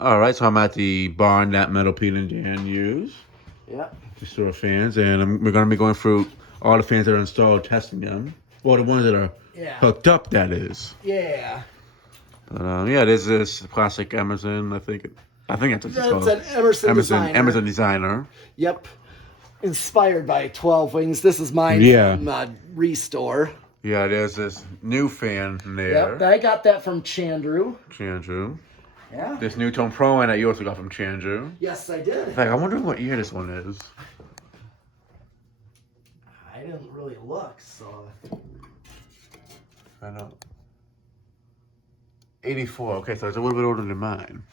All right, so I'm at the barn that Metal Pete and Dan use Yep. to store fans, and we're going to be going through all the fans that are installed, testing them. Well, the ones that are hooked up, that is. Yeah. But yeah, there's this plastic Emerson. I think that's what it's called. That's an Emerson designer. Emerson designer. Yep. Inspired by 12 Wings. This is mine from Restore. Yeah, there's this new fan there. Yep, I got that from Chandru. Chandru. Yeah. This new Tone Pro one that you also got from Chandru. Yes, I did. In fact, I wonder what year this one is. I didn't really look, so. I know. 84. Okay, so it's a little bit older than mine.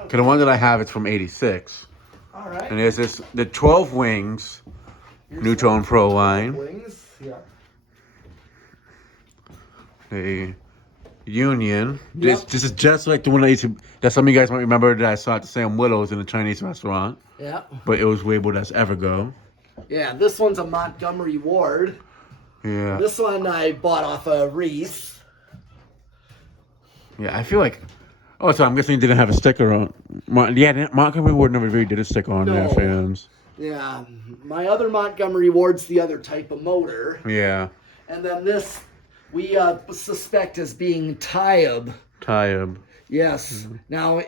Okay, the one that I have is from 86. All right. And there's the 12 Wings new Tone Pro line. Wings, yeah. A Union. This is just like the one that some of you guys might remember that I saw at the Sam Widows in the Chinese restaurant. Yeah. But it was labeled as Evergo. Yeah, this one's a Montgomery Ward. Yeah. This one I bought off of Reese. Yeah, I feel like. Oh, so I'm guessing he didn't have a sticker on. Montgomery Ward never really did a sticker on their fans. Yeah, my other Montgomery Ward's the other type of motor. Yeah. And then this we suspect as being Tayub. Tayub. Yes. Mm-hmm. Now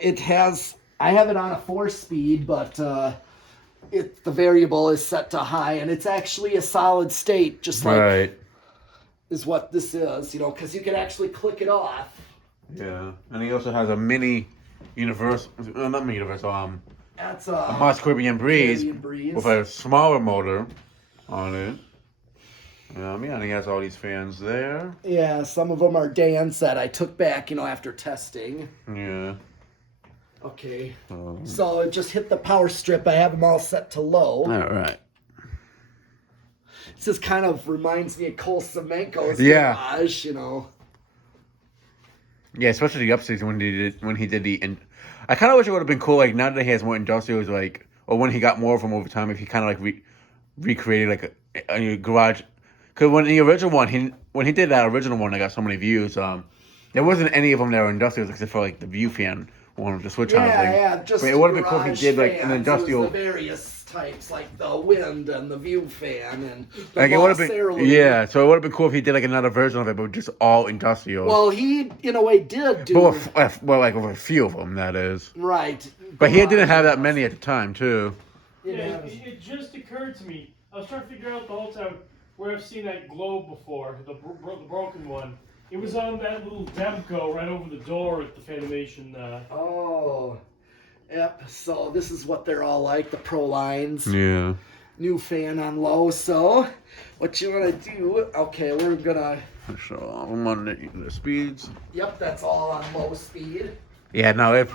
I have it on a 4-speed, but the variable is set to high, and it's actually a solid state, just like is what this is, because you can actually click it off. Yeah, and he also has a mini universal, not mini universal, that's a Moss Caribbean Breeze with a smaller motor on it. And he has all these fans there. Yeah, some of them are Dan's that I took back, after testing. Yeah. Okay. So just hit the power strip. I have them all set to low. All right. This just kind of reminds me of Cole Semenko's garage, Yeah, especially the upstairs when he did the. And I kind of wish it would have been cool. Like now that he has more industrials, or when he got more of them over time, if he kind of recreated a garage. Because when the original one, when he did that original one, I got so many views. There wasn't any of them that were industrials except for the view fan one with the switch on. Yeah, just. But it would have been cool if he did an industrial. The various types, like the wind and the view fan and the it would have been. Yeah, so it would have been cool if he did another version of it, but just all industrial. Well, he in a way did do. With a few of them, that is. Right. But he didn't have that many at the time, too. Yeah, it just occurred to me. I was trying to figure out the whole time where I've seen that globe before, the broken one. It was on that little Demco right over the door at the Fanimation. Oh, yep. So this is what they're all like, the Pro lines. Yeah. New fan on low. So what you want to do, okay, we're going to... So I'm on the speeds. Yep, that's all on low speed. Yeah, no,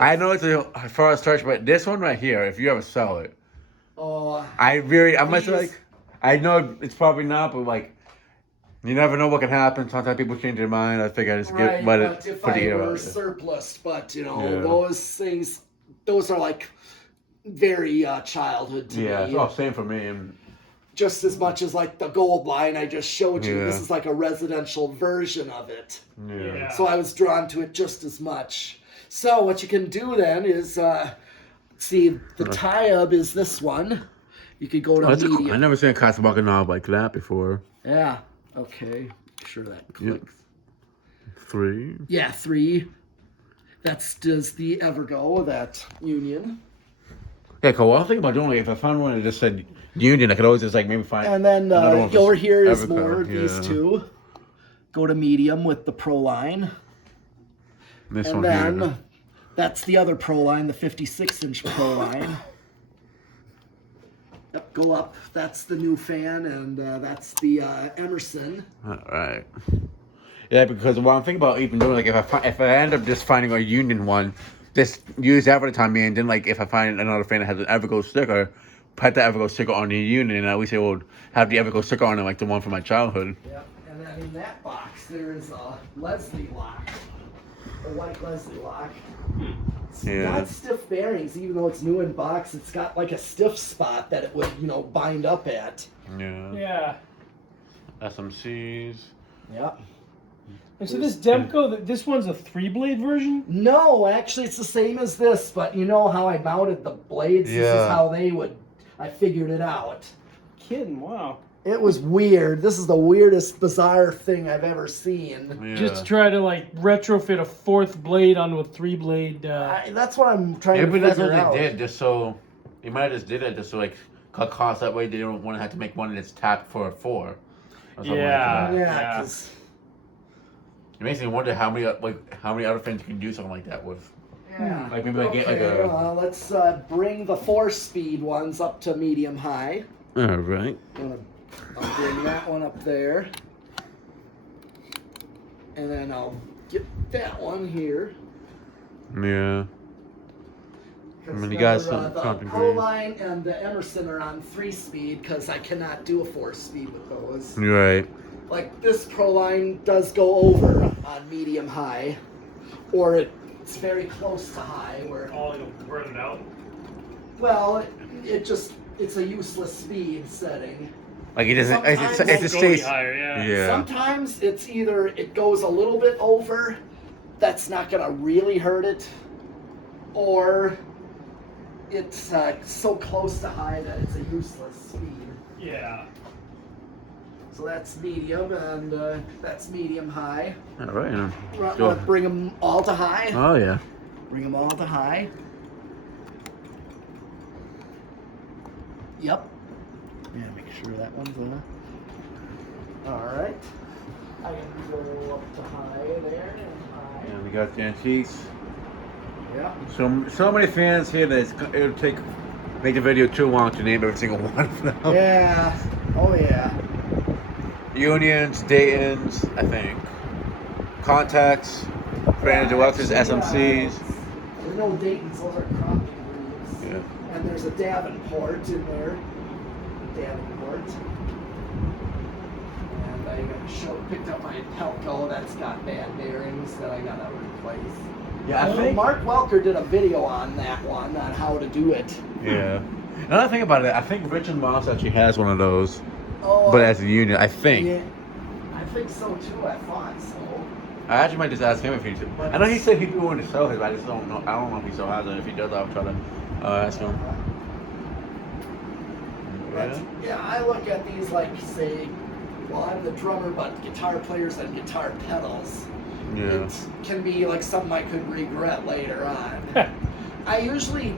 I know it's a far stretch, but this one right here, if you ever sell it, I know it's probably not, but you never know what can happen. Sometimes people change their mind. I think I just let it put the air out. Surplus, but those things, those are very childhood to me. Yeah, same for me. Just as much as the gold line I just showed you. This is a residential version of it. Yeah. So I was drawn to it just as much. So what you can do then is see the Tayub is this one. You could go to medium. Cool. I never seen a Casablanca knob like that before. Yeah. Okay. Sure that clicks. 3. Yeah, 3. That's does the Evergo, that Union. Yeah, cool. Well, I was thinking about doing if I found one that just said Union, I could always just maybe find. And then over here is Evergo. more these two. Go to medium with the Pro line. This one here. That's the other Pro line, the 56-inch Pro line. Yep, go up. That's the new fan, and that's the Emerson. All right. Yeah, because what I'm thinking about even doing, if I end up just finding a Union one, just use that for the time being. Then, if I find another fan that has an Evergo sticker, put the Evergo sticker on the Union, and at least it will have the Evergo sticker on it, the one from my childhood. Yep, and then in that box there is a Leslie lock, a white Leslie lock. It's got stiff bearings, even though it's new in box. It's got a stiff spot that it would, bind up at. Yeah. Yeah. SMCs. Yep. And so this Demko, this one's a 3-blade version? No, actually, it's the same as this, but you know how I mounted the blades? This is how they would. I figured it out. Kidding, wow. It was weird. This is the weirdest, bizarre thing I've ever seen. Yeah. Just to try to like retrofit a 4th blade onto a 3-blade. That's what I'm trying Yeah, to but figure that's what out. they did, just so they might have just did it just so like cut costs that way. They didn't want to have to make one that's tapped for a 4. Or something Yeah. like that. Yeah, 'cause- It makes me wonder how many other fans can do something like that with. yeah. Like maybe like get like Okay, a. let's bring the 4-speed ones up to medium high. All right. I'll bring that one up there. And then I'll get that one here. Yeah. 'Cause I mean, you got remember, some the something Proline and the Emerson are on 3-speed because I cannot do a 4-speed with those. Right. Like this Proline does go over on medium high, or it's very close to high. Where Oh, it'll burn it out. well, it's a useless speed setting. Like it doesn't. Sometimes It Won't just go any stays. higher, yeah. Yeah. Sometimes it's either it goes a little bit over, that's not gonna really hurt it, or it's so close to high that it's a useless speed. Yeah. So that's medium, and that's medium high. All right. Wanna bring them all to high. Oh yeah. Bring them all to high. Yep. Yeah, make sure that one's on. All right. I can go up to high there and high. And we got the antiques. Yeah. So many fans here that it'll make the video too long to name every single one of them. Yeah. Oh yeah. Unions, Dayton's, I think. Contacts, Brandon Deluxe's, SMCs. There's no Dayton's, those are Crompton breeds. Yeah. And there's a Davenport in there. Davenport. And I picked up my Pelco that's got bad bearings that I gotta replace. Yeah, I think. Mark Welker did a video on that one on how to do it. Yeah. Another thing about it, I think Richard Moss actually has one of those, Oh, but as a union, I think. yeah, I think so too. I thought so. I actually might just ask him if he. I know he said he'd be willing to sell his, but I just don't know. I don't know if he still has it. If he does, I'll try to ask him. But, yeah, I look at these like, say, well, I'm the drummer, but guitar players and guitar pedals. Yeah. It can be like something I could regret later on. I usually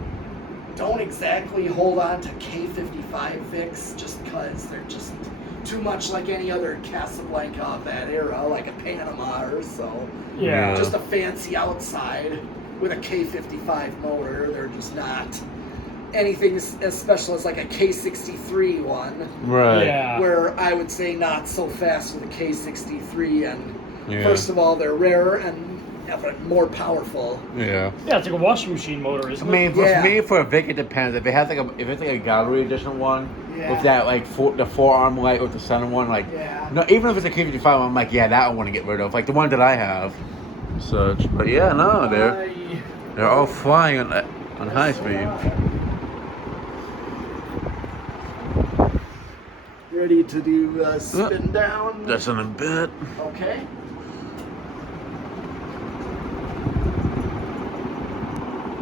don't exactly hold on to K55 Vicks just because they're just too much like any other Casablanca of that era, like a Panama or so. Yeah. Just a fancy outside with a K55 motor. They're just not anything as special as like a K63 one. Right. Yeah. Where I would say not so fast with a K63, and Yeah. first of all, they're rarer and more powerful. Yeah. Yeah, it's like a washing machine motor, isn't I mean, it? Yeah. for me, for a Vic, it depends. If it has if it's like a gallery edition one Yeah. with that like the forearm light with the center one, like Yeah. no, even if it's a K55, I'm like, yeah, that I want to get rid of, like the one that I have, such. But yeah, no, they're all flying on high speed. Ready to do spin down? That's in a bit. Okay.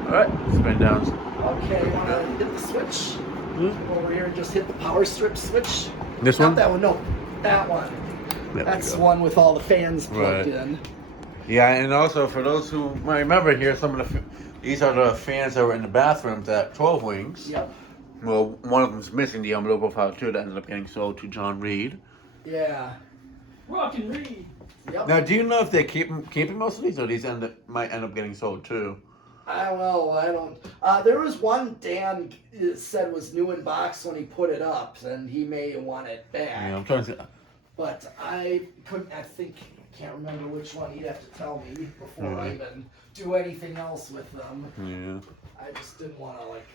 All right, spin downs. Okay, want to hit the switch? Over here and just hit the power strip switch. This Not one? that one, no. That one. There we That's the go. one with all the fans plugged Right. in. Yeah, and also for those who might remember here, some of these are the fans that were in the bathrooms at 12 Wings. Yep. Well, one of them's missing the low profile too. That ended up getting sold to John Reed. Yeah. Rock and Reed. Yep. Now, do you know if they keeping most of these, or these might end up getting sold too? I don't know. I don't. There was one Dan said was new in box when he put it up, and he may want it back. Yeah, I'm trying to. But I couldn't. I can't remember which one. He'd have to tell me before I even do anything else with them. Yeah. I just didn't want to like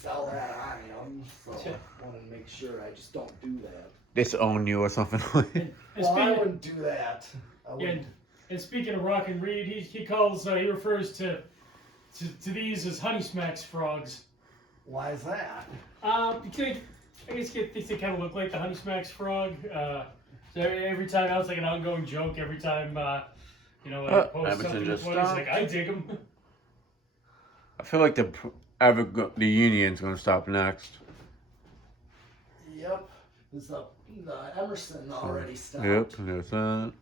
sell that on him, so I wanted to make sure I just don't do that. Disown you or something. And Well, I speaking, wouldn't do that. I wouldn't. and speaking of Rock and Reed, he refers to these as Honey Smacks frogs. Why is that? Because I guess they kind of look like the Honey Smacks frog. So every time now it's like an ongoing joke. Every time you know, I post Emerson something just funny, it's stopped. like I dig them. I feel like the Union's gonna stop next. Yep. The Emerson already stopped. Yep, there's that.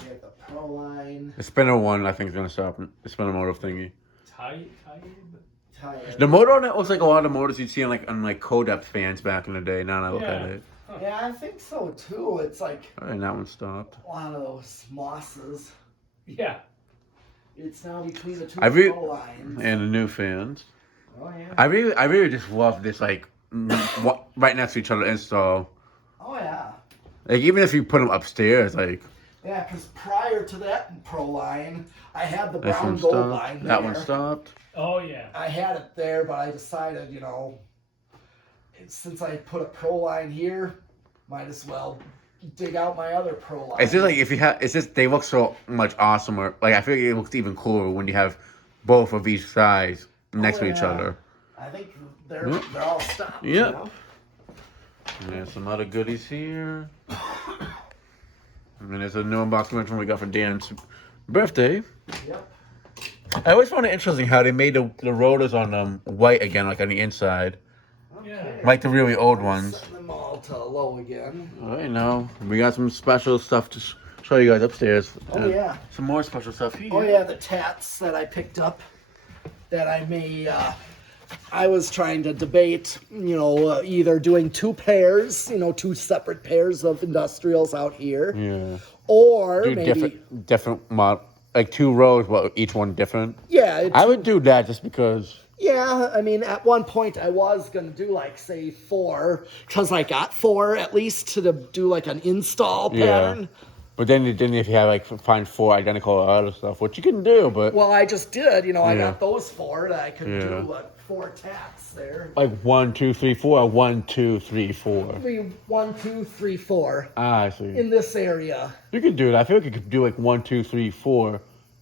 We have the Proline. The spinner one, I think, is gonna stop. The spinner motor thingy. Tired. The motor on it looks like a lot of motors you'd see on co-depth fans back in the day. Now that I look at it, Yeah, I think so too. It's like and that one stopped. a lot of those Mosses. Yeah. It's now between the two I re- Prolines. And the new fans. Oh yeah. I really just love this right next to each other install. Oh yeah. Like even if you put them upstairs, like Yeah, because prior to that Proline, I had the this brown one gold stopped. line there. That one stopped. Oh yeah. I had it there, but I decided, you know, since I put a Proline here, might as well dig out my other Proline. It's just like if you have, it's just they look so much awesomer. Like I feel like it looks even cooler when you have both of each sides next to each yeah. other. I think they're Yep. they're all stopped. Yep. You know? And there's some other goodies here. And then there's a new unboxing one we got for Dan's birthday. Yep. I always found it interesting how they made the rotors on them white again, like on the inside, Okay. like the really old ones. Setting them all to low again. All right, now we got some special stuff to show you guys upstairs. Oh yeah. Some more special stuff here. Oh yeah, the tats that I picked up that I may I was trying to debate, you know, either doing two pairs, you know, two separate pairs of industrials out here, Yeah. or Do maybe different mod, like 2 rows, but each one different. yeah, I would do that just because. yeah. I mean, at one point I was gonna do like say 4, because I got 4 at least to do like an install pattern. Yeah. But then if you have like find 4 identical other stuff, which you can do, but Well, I just did, you know, I Yeah. got those 4 that I could Yeah. do like 4 tats there. like 1, 2, 3, 4, 1, 2, 3, 4. 1, 2, 3, 4 Ah, I see. in this area. You could do that. I feel like you could do like 1, 2, 3, 4,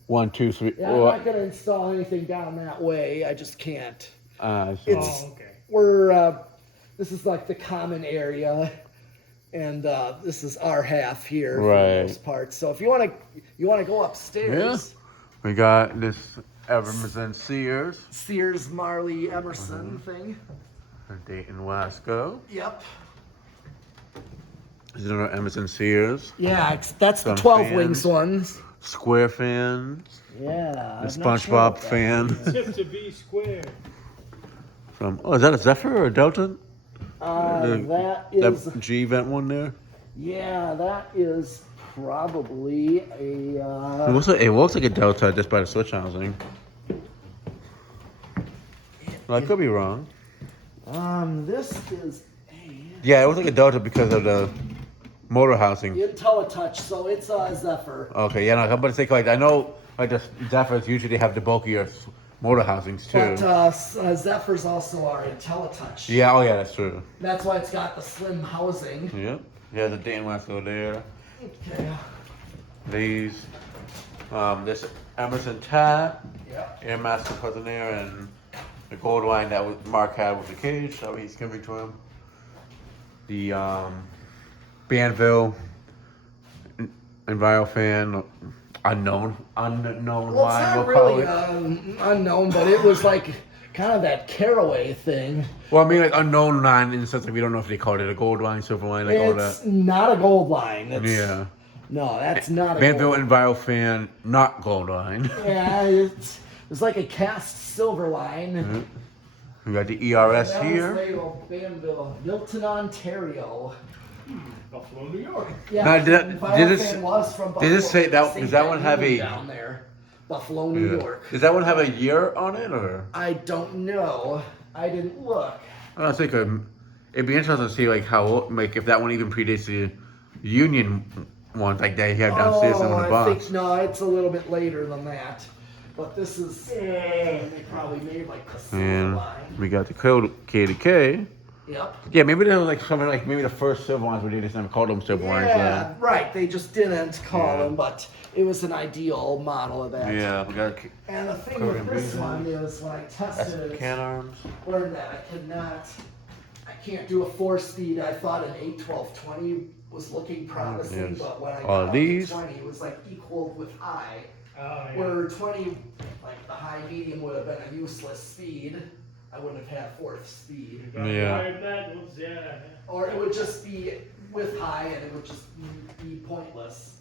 1, 2, 3. Yeah, I'm not gonna install anything down that way. I just can't. I see. It's- Oh, okay. We're this is like the common area, and this is our half here for Right. the most part. So if you want to go upstairs, We got this Emerson Sears, Sears Marley Emerson thing. Dayton Wasco. Yep. This is another Emerson Sears. Yeah, that's the Some 12 fans. wings ones. Square fans. Yeah. The I'm not sure SpongeBob what that fan. Tip to be square. From is that a Zephyr or a Delta? That is, That G vent one there. yeah, that is probably a. It looks like a Delta just by the switch housing. Well, I could be wrong. This is a Yeah, it looks like a Delta because of the motor housing. IntelliTouch, so it's a Zephyr. Okay, yeah, no, I'm about to say like I know like the Zephyrs usually have the bulkier motor housings too. But Zephyrs also are IntelliTouch. Yeah, oh yeah, that's true. That's why it's got the slim housing. Yep. Yeah, the Dayton Wasco there. Okay. These, this Emerson Tat, Yeah. Air Master cousin there, and the gold line that Mark had with the cage that he's giving to him. The Banville Envirofan unknown Well, line, it's not we'll call really it. unknown, but it was like kind of that Caraway thing. Well, I mean, like unknown line in the sense that we don't know if they called it a gold line, silver line, like all It's that. not a gold line. It's, Yeah. No, that's not a Banville gold. Envirofan, not gold line. Yeah, it's like a cast silver line. Mm-hmm. We got the ERS That was here. labeled Banville, Milton, Ontario. Buffalo, New York. Yeah, Now, did it- Envirofan was from did it Buffalo. say that- St. does that one have Benjamin a- down there? Buffalo, New Yeah. York. Does that one have a year on it, or? I don't know. I didn't look. I don't think it'd be interesting to see like how like if that one even predates the Union ones like they have downstairs in the I box. think no, it's a little bit later than that. But this is they probably made like the silver And line. we got the code K to K. Yep. Yeah, maybe they were like something like maybe the first silver lines, but they just never called them silver lines. Yeah, right. They just didn't call Yeah. them, but it was an ideal model of that. Yeah, we got And the thing Covered with in this reason. one is when I that's tested the it, can arms. learned that I could not I can't do a 4-speed. I thought an 81220 was looking promising, Yes. but when I All got up to these. 20, it was like equal with high. Oh, yeah. Where 20, like the high medium would have been a useless speed. I wouldn't have had 4th speed. Yeah. Yeah. Or it would just be with high and it would just be pointless.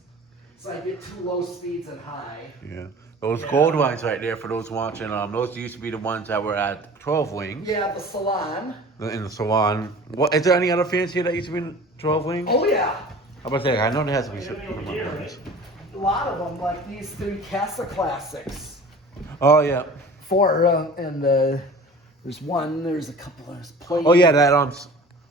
So I get 2 low speeds and high. Yeah. Those gold ones right there for those watching, those used to be the ones that were at 12 wings Yeah, the Salon. in the salon. What is there any other fans here that used to be in 12 wings? Oh yeah, How about that? I know there has to be some. Everything over here, right? a lot of them, like these 3 Casa Classics. Oh yeah. 4, and there's one, there's a couple, there's plate. Oh yeah, that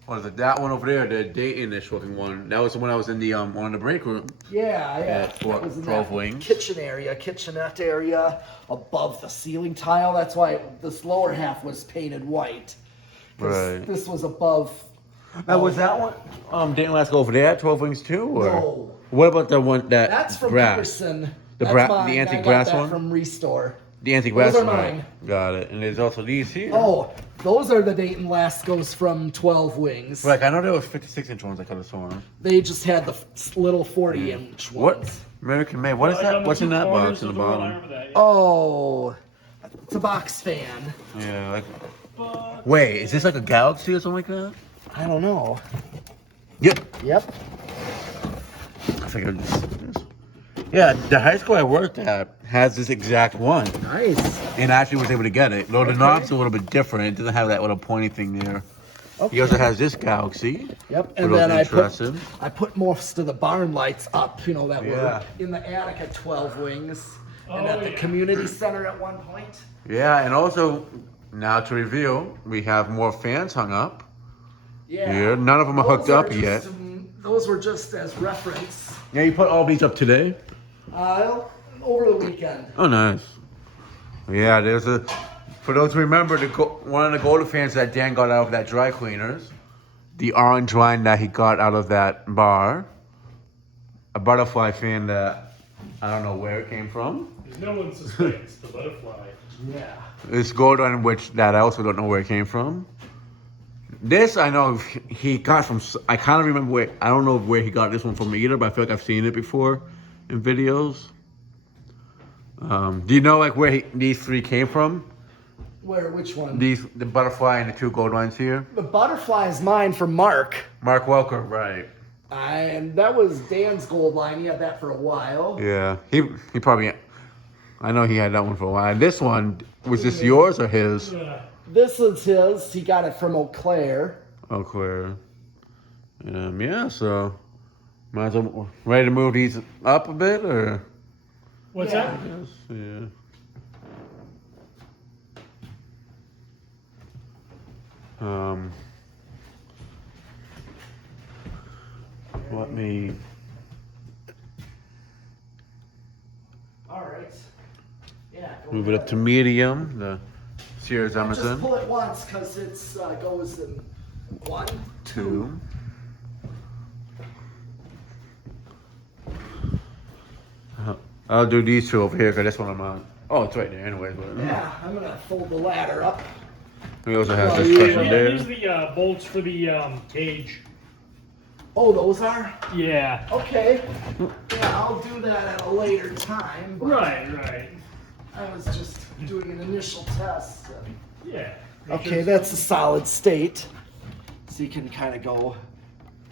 what is it? That one over there, the Dayton-ish looking one. That was the one I was in the one in the break room. Yeah. At what, That was in 12 that wings? kitchen area, kitchenette area, above the ceiling tile. That's why this lower half was painted white. 'Cause Right. This was above. Now was that one? Dayton Alaska over there at 12 wings too, or No. what about the one that That's from brass? Peterson. The That's bra- mine. the I antique got brass that one? from Restore. The antique brass Those are one. mine. Got it. And there's also these here. Oh, those are the Dayton Lascos from 12 Wings. Like I know there was 56-inch ones I could have sworn. They just had the little 40-inch What? ones. American made. What is Like on that? the What's in two that corners box in of the room, I bottom? remember that, yeah. Oh, it's a box fan. Yeah. Like. But Wait, is this like a Galaxy or something like that? I don't know. Yep. Yep. I figured this. Yeah, the high school I worked at has this exact one, Nice. and I actually was able to get it. Though the Okay. knob's a little bit different. It doesn't have that little pointy thing there. Okay. He also has this Galaxy. Yep. For And those then interested. I put most of the barn lights up, that Yeah. were in the attic at 12 Wings and Oh, at the yeah. community center at one point. Yeah, and also now to reveal, we have more fans hung up. Yeah. Here, none of them are hooked Those up just, yet. Those were just as reference. Yeah, you put all these up today. Over the weekend. Oh, nice. Yeah, there's a. For those who remember, one of the Golden fans that Dan got out of that dry cleaners, the orange line that he got out of that bar, a butterfly fan that I don't know where it came from. Because no one suspects the butterfly. Yeah. This gold one, which that I also don't know where it came from. This I know he got from. I kind of remember where. I don't know where he got this one from either, but I feel like I've seen it before in videos. Do you know like where these 3 came from? Which one? The butterfly and the 2 gold ones here. The butterfly is mine from Mark. Mark Welker, right? And that was Dan's gold line. He had that for a while. Yeah, he probably. I know he had that one for a while. This one was this yours or his? Yeah. This is his. He got it from Eau Claire. Oh, Claire. Yeah, so might as well ready to move these up a bit or. What's Yeah. that? Yes, yeah. Let me. All right. Yeah. go Move it up ahead. to medium, the Sears Just Emerson. pull it once because it goes in 1, 2. 2. I'll do these 2 over here because this one I'm on. Oh, it's right there anyways. But Yeah, I'm gonna fold the ladder up. we also have Oh, this yeah. special Yeah, there. here's the bolts for the cage. Oh, those are? Yeah. Okay. Yeah, I'll do that at a later time. But Right. I was just doing an initial test. Yeah. Okay, that's a solid state. So you can kind of go.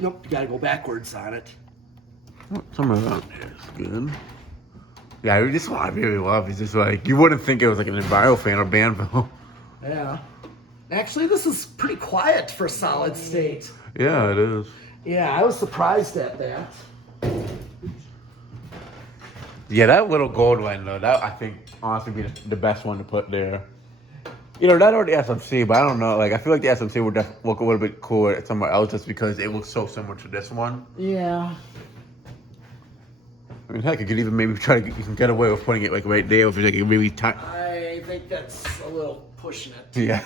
Nope, you gotta go backwards on it. Somewhere around there is good. Yeah, this one I really love. It's just like, you wouldn't think it was like an Enviro fan or Banville. Yeah. Actually, this is pretty quiet for solid state. Yeah, it is. Yeah, I was surprised at that. Yeah, that little gold one though, that I think honestly be the best one to put there. That or the SMC, but I don't know. Like, I feel like the SMC would look a little bit cooler somewhere else just because it looks so similar to this one. Yeah. I mean, heck, you could even maybe try to you can get away with putting it like right there if it's like a really tight. I think that's a little pushing it. Yeah.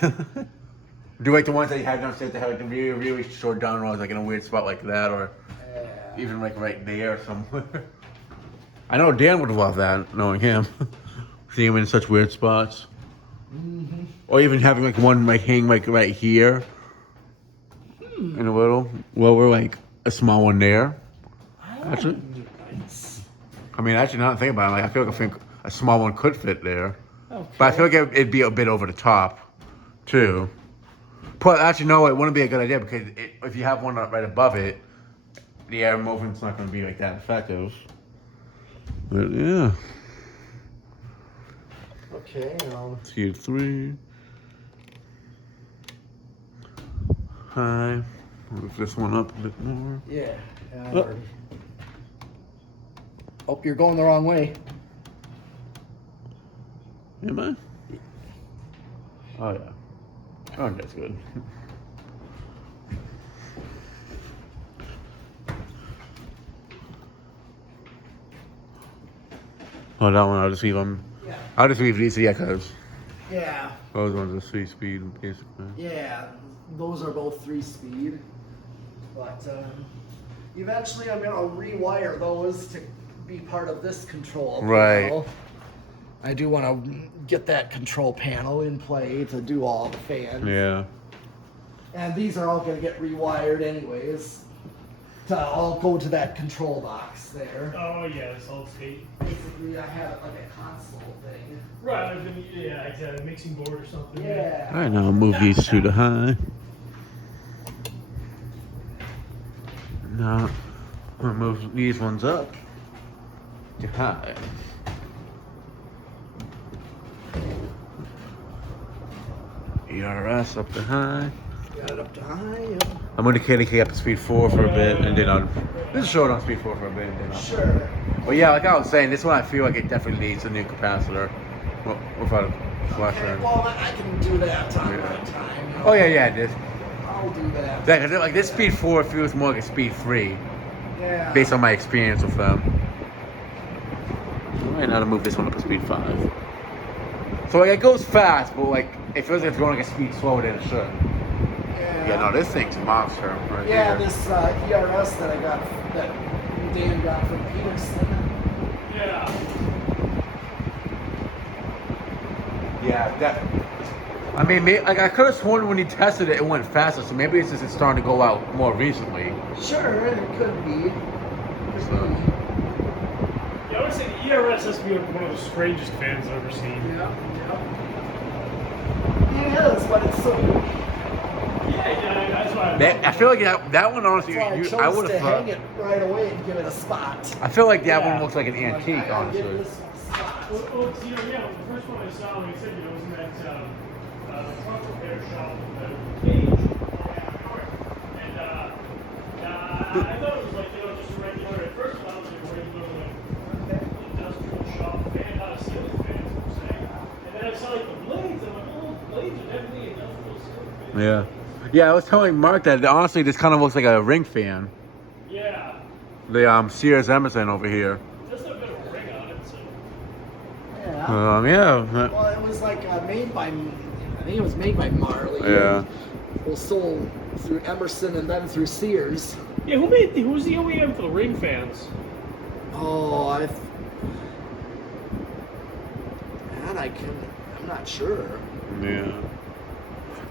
Do like the ones that you had downstairs that have like the really, really short down rows, like in a weird spot like that, or Yeah. even like right there somewhere. I know Dan would love that, knowing him. Seeing him in such weird spots. Or even having like one like hanging like right here. in a little. Well, we're like a small one there. Actually, Nice. I mean, actually, now that I think about it, like I think a small one could fit there. Okay. But I feel like it'd be a bit over the top, too. But actually, no, it wouldn't be a good idea because if you have one right above it, the air movement's not going to be like that effective. But yeah. Okay. Tier 3. High. Move this one up a bit more. Yeah. Oh, you're going the wrong way. Am I? Oh, yeah. Oh, that's good. Oh, that one, I'll just leave them. Yeah. I'll just leave these, yeah, because Yeah. those ones are 3-speed, basically. Yeah. Those are both 3-speed. But eventually I'm going to rewire those to be part of this control Right. panel. I do want to get that control panel in play to do all the fans. Yeah. And these are all going to get rewired anyways. To all go to that control box there. Oh yeah, solid state. Basically, I have it like a console thing. Right, yeah, exactly. A mixing board or something. Yeah. All right, now I'll move these to the high. Now, I'll move these ones up to high. ERS up to high. Got it up to high. Yep. I'm going to KDK up to speed 4 for a bit, and then I'll just show it on speed 4 for a bit, and then I'll... Sure. But yeah, like I was saying, this one I feel like it definitely needs a new capacitor. Well, without a flasher. Okay, well, I can do that on Yeah. my time. You know? Oh yeah, this. I'll do that. Yeah, 'cause like this speed 4 feels more like a speed 3, Yeah. based on my experience with them. Alright, now to move this one up to speed 5. So like it goes fast, but like it feels like it's going like a speed slower than it should. Yeah, no, this thing's a monster right Yeah, here. this ERS that I got, that Dan got from Peterson. Yeah. Yeah, definitely. I mean, like I could have sworn when he tested it, it went faster. So maybe it's just it's starting to go out more recently. Sure, it could be. So. Yeah, I would say the ERS has to be one of the strangest fans I've ever seen. Yeah. It is, but it's so unique. Yeah, that's why. I feel like that one honestly, That's why I chose I would to have thought. hang it right away and give it a spot. I feel like that Yeah. one looks like an Like, antique, I gotta give honestly. this one a spot. Well, you know, yeah, the first one I saw, like I said, you know, was in that truck repair shop with the cage. And I thought it was like, you know, just a regular, at first I thought it was like a regular, like, industrial shop fan, not a ceiling fan, per se. And then I saw like the blades, and I'm like, oh, blades are definitely industrial ceiling fans. Yeah. Yeah, I was telling Mark that honestly this kind of looks like a ring fan. Yeah. The Sears Emerson over here. It does have a bit of a ring on it, so. Yeah. Yeah. Well, it was like made by, I think it was made by Marley. Yeah. It was sold through Emerson and then through Sears. Yeah, who's the OEM for the ring fans? Oh, I'm not sure. Yeah.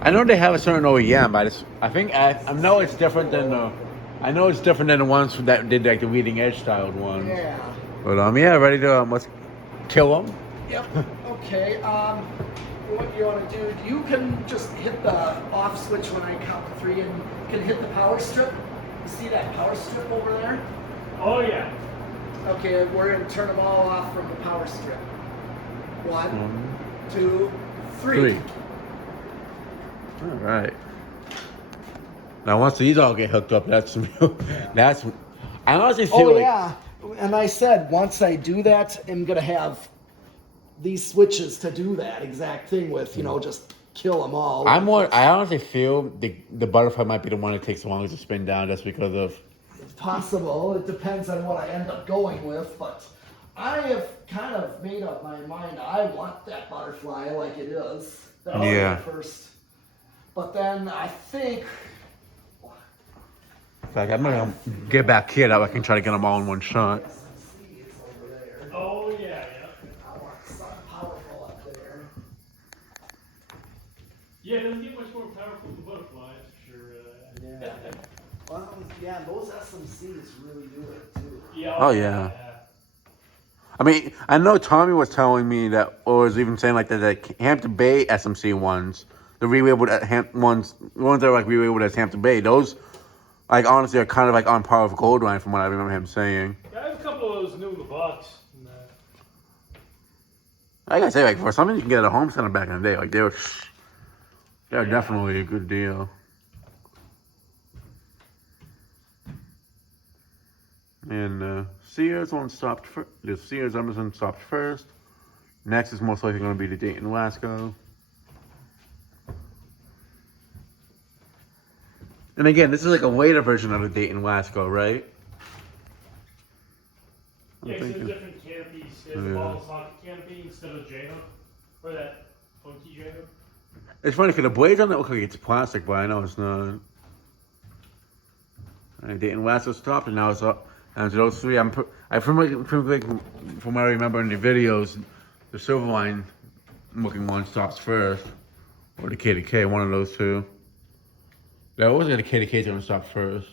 I know they have a certain OEM, but I know it's different than the ones that did like the leading edge styled ones. Yeah. But yeah, ready to let's kill them. Yep. Okay. What you want to do? You can just hit the off switch when I count to 3, and you can hit the power strip. You see that power strip over there? Oh, yeah. Okay, we're gonna turn them all off from the power strip. 1, 2, 3. All right. Now once these all get hooked up, that's I honestly feel Oh like yeah, and I said once I do that, I'm gonna have these switches to do that exact thing with. You know, just kill them all. I honestly feel the butterfly might be the one that takes the longest to spin down, just because of. It's possible. It depends on what I end up going with, but I have kind of made up my mind. I want that butterfly like it is. That was Yeah. the first. But then I think. In fact, I'm gonna get back here that way I can try to get them all in one shot. Oh, yeah, yeah. I want something powerful up there. Yeah, it doesn't get much more powerful than the butterfly, that's for sure. Yeah. Well, yeah, those SMCs really do it too. Yeah. Oh, yeah. I mean, I know Tommy was telling me that, or was even saying like that the Hampton Bay SMC ones, the relabeled ones, the ones that are like relabeled as Hampton Bay, those, like honestly, are kind of like on par with Goldline from what I remember him saying. Yeah, I have a couple of those new in the box. And, I gotta say, like for something you can get at a home center back in the day, like they're definitely a good deal. And Sears one stopped first. The Sears Emerson stopped first. Next is most likely going to be the Dayton Lasco. And again, this is like a later version of the Dayton Lasco, right? yeah, so there's different canopies. There's the ball socket canopy instead of J-hook. Or that funky J-hook. It's funny because the blades on it look like it's plastic, but I know it's not. And Dayton Lasco stopped, and now it's up. And to those three, from what I remember in the videos, the Silverline looking one stops first, or the KDK, one of those two. That wasn't the KDK's gonna stop first.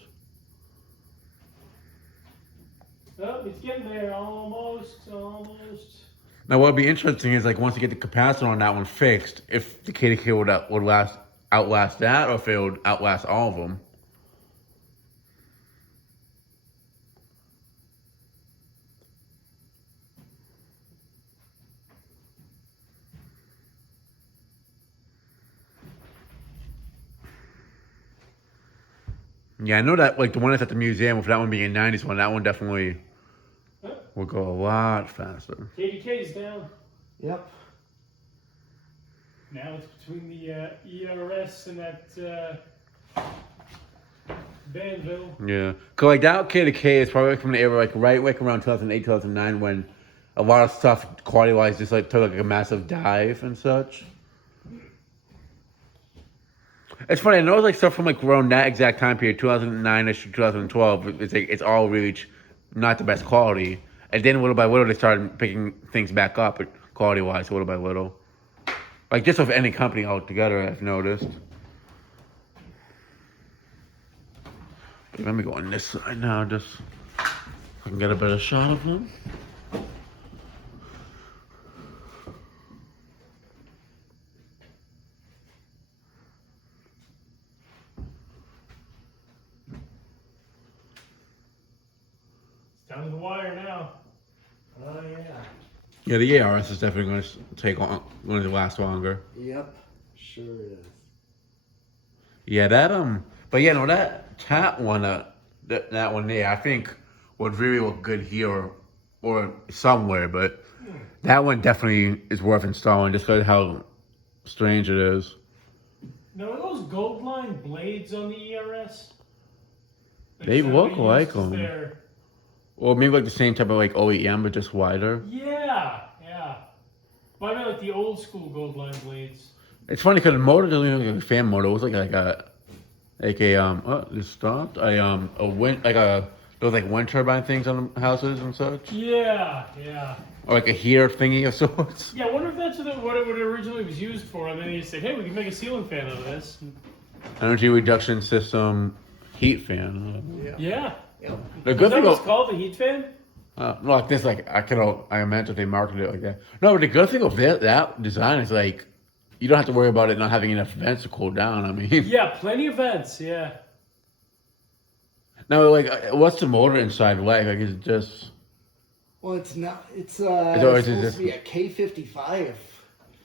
Oh, it's getting there, almost. Now, what'd be interesting is like once you get the capacitor on that one fixed, if the KDK would outlast that, or if it would outlast all of them. Yeah, I know that like the one that's at the museum, with that one being a 90s one, that one definitely will go a lot faster. KDK's down. Yep. Now it's between the ERS and that Banville. Yeah, cause like that KDK is probably from the era like right like around 2008, 2009 when a lot of stuff quality wise just like took like a massive dive and such. It's funny, I know like stuff from like around that exact time period, 2009ish to 2012. It's like it's all really not the best quality, and then little by little they started picking things back up, quality wise, little by little. Like just with any company altogether, I've noticed. Let me go on this side now, just so I can get a better shot of them. Down to the wire now. Oh yeah. Yeah, the ARS is definitely going to going to last longer. Yep. Sure is. Yeah, that but yeah, no, that Tat one, that one there, I think would really look good here or somewhere, but that one definitely is worth installing just because of how strange it is. Now, are those Goldline blades on the ERS? They look like them. They're... Or maybe like the same type of like OEM, but just wider. Yeah. But I mean like the old school Goldline blades. It's funny because the motor doesn't even look like a fan motor. It was this stopped. Those like wind turbine things on the houses and such. Yeah. Or like a heater thingy of sorts. Yeah, I wonder if that's what it originally was used for, and then they said, hey, we can make a ceiling fan out of this. Energy reduction system heat fan. Yeah. Yep. The Is good that thing what it's called, the heat fan? like this, like I imagine they marketed it like that. No, but the good thing of that design is like you don't have to worry about it not having enough vents to cool down. I mean, Yeah, plenty of vents, yeah. now like what's the motor inside like? Like is it just? Well, it's not. It's supposed to be a K55.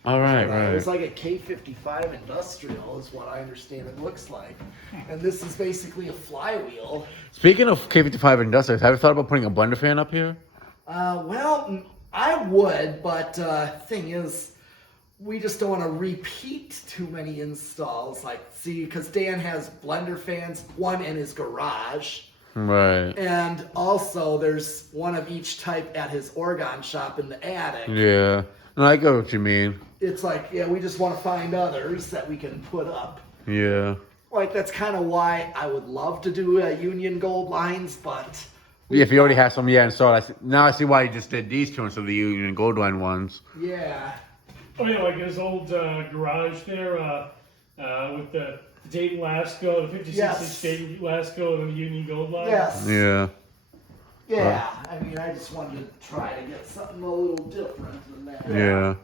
All right, It was right. like a K55 industrial, is what I understand it looks like. And this is basically a flywheel. Speaking of K55 industrials, have you thought about putting a blender fan up here? Well, I would, but thing is, we just don't want to repeat too many installs. Like, see, because Dan has blender fans, one in his garage. Right. And also, there's one of each type at his organ shop in the attic. Yeah. No, I get what you mean. It's like, yeah, we just want to find others that we can put up. Yeah. Like, that's kind of why I would love to do Union Gold lines, but... Yeah, if you already have some, installed. Now I see why you just did these two instead of the Union Gold Line ones. Yeah. Oh yeah, like his old garage there, with the Dayton Lasco, the 56 Yes. inch Dayton Lasco, and the Union Gold line. Yes. Yeah. Yeah. I mean, I just wanted to try to get something a little different than that. Yeah.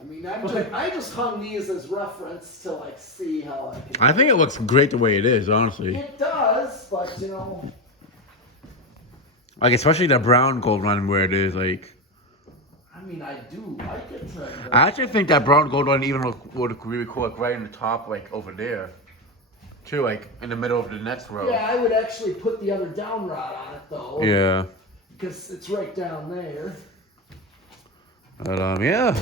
I mean, I just hung these as reference to like see how I can. I think it looks great the way it is, honestly. It does, but you know. Like, especially the brown gold one where it is, like... I mean, I do like it. I actually think that brown gold one even would look really cool, like, right in the top, like, over there. Too, like, in the middle of the next row. Yeah, I would actually put the other down rod on it, though. Yeah. Because it's right down there. But, yeah.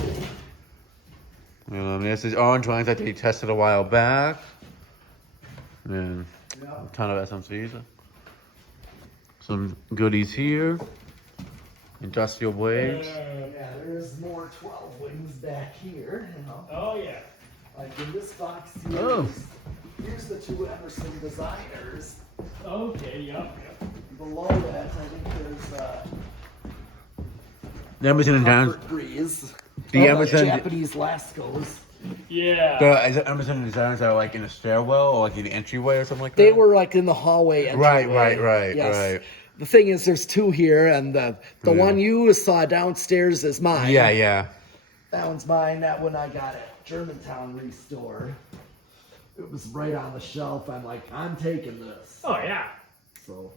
This is orange lines that they tested a while back. And Yeah. a ton of SMCs. Some goodies here. Industrial blades. Yeah, there's more 12 wings back here, you know. Oh, yeah. Like in this box here, Oh. here's the two Emerson designers. Okay, yep. Below that, I think there's The Emerson and Downs. Comfort Breeze. The Oh, Emerson- Japanese Lascos. Yeah. Is it Emerson Designs that are like in the stairwell or like in the entryway or something like that? They were like in the hallway. Right, entryway. right. The thing is, there's two here, and the one you saw downstairs is mine. Yeah. That one's mine. That one I got at Germantown Restore. It was right on the shelf. I'm like, I'm taking this. Oh, yeah. So,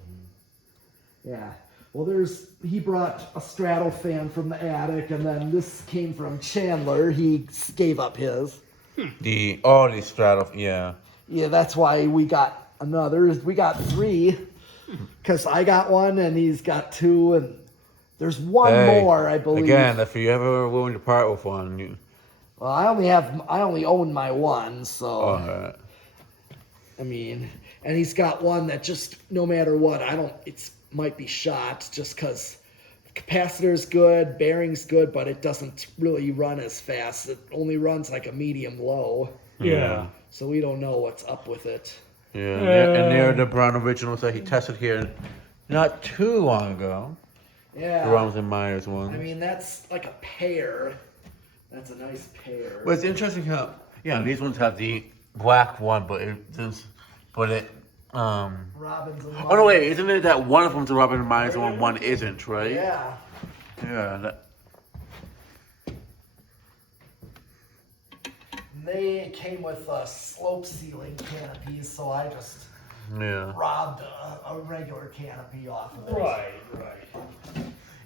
yeah. Well, he brought a straddle fan from the attic, and then this came from Chandler. He gave up his. The straddle, yeah. Yeah, that's why we got another. We got three, because I got one, and he's got two, and there's one Hey, more, I believe. Again, if you ever willing to part with one, you. Well, I only own my one, so. Alright. I mean, and he's got one that just no matter what, might be shot just because capacitor's good, bearing's good, but it doesn't really run as fast. It only runs like a medium low, Yeah. so we don't know what's up with it. Yeah. And they're the brown originals that he tested here not too long ago. Yeah. The Robinson Myers one. I mean, that's like a pair. That's a nice pair. Well, it's interesting how these ones have the black one, but Robbins and oh no, wait, isn't it that one of them's a Robinson Myers one, one isn't, right? Yeah. Yeah. They came with slope ceiling canopies, so I just Yeah. robbed a regular canopy off of it. Right.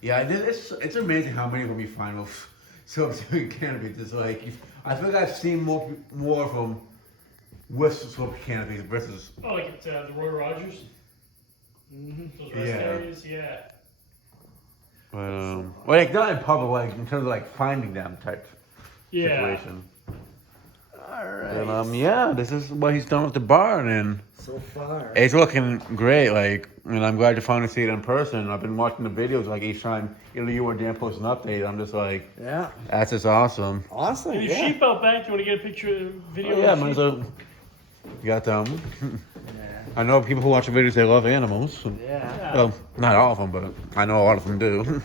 Yeah, it's amazing how many of them you find with slope canopies. It's like I feel like I've seen more of them with slope canopies versus. Oh, like the Roy Rogers? Those rest areas? Yeah. Like not in public, like in terms of like finding them type Yeah. situation. All right. And this is what he's done with the barn, and So far. it's looking great. Like, and I'm glad to finally see it in person. I've been watching the videos like each time either you or Dan post an update. I'm just like, Yeah. that's just awesome. Awesome. And your Yeah. sheep out back, you want to get a picture, video Oh, yeah, of the man. sheep? So you got them. Yeah. I know people who watch the videos, they love animals. Yeah. Well, not all of them, but I know a lot of them do.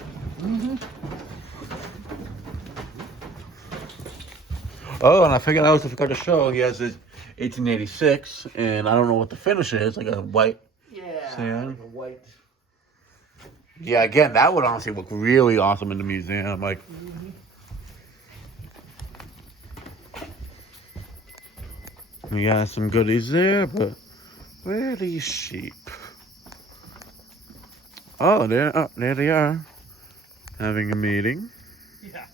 Oh, and I figured out, I forgot to show, he has his 1886, and I don't know what the finish is, like a white. Yeah. Sand. Like a white. Yeah, again, that would honestly look really awesome in the museum. Like, we got some goodies there, but where are these sheep? Oh, there they are, having a meeting. Yeah.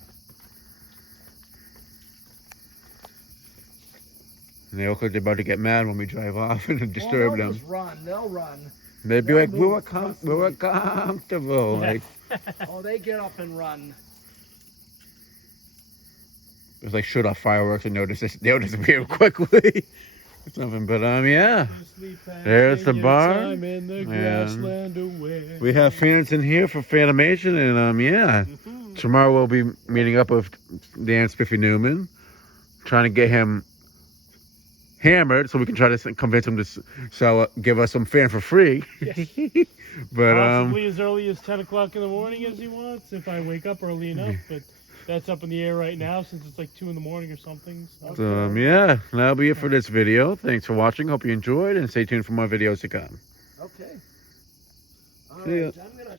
And they look like they're about to get mad when we drive off and disturb they'll them. just run. They'll run. They'd be they'll like, move. we were comfortable. Like, Oh, they get up and run. it's like shoot off fireworks and they'll disappear quickly. Or something, but there's the barn. And we have Phoenix in here for Fanimation, and tomorrow we'll be meeting up with Dan Spiffy Newman, trying to get him hammered, so we can try to convince him to sell, give us some fan for free. Yes. But Possibly as early as 10 o'clock in the morning as he wants, if I wake up early enough. But that's up in the air right now since it's like 2 in the morning or something. So. Yeah, that'll be it for this video. Thanks for watching. Hope you enjoyed, and stay tuned for more videos to come. Okay. All See ya. right, gentlemen.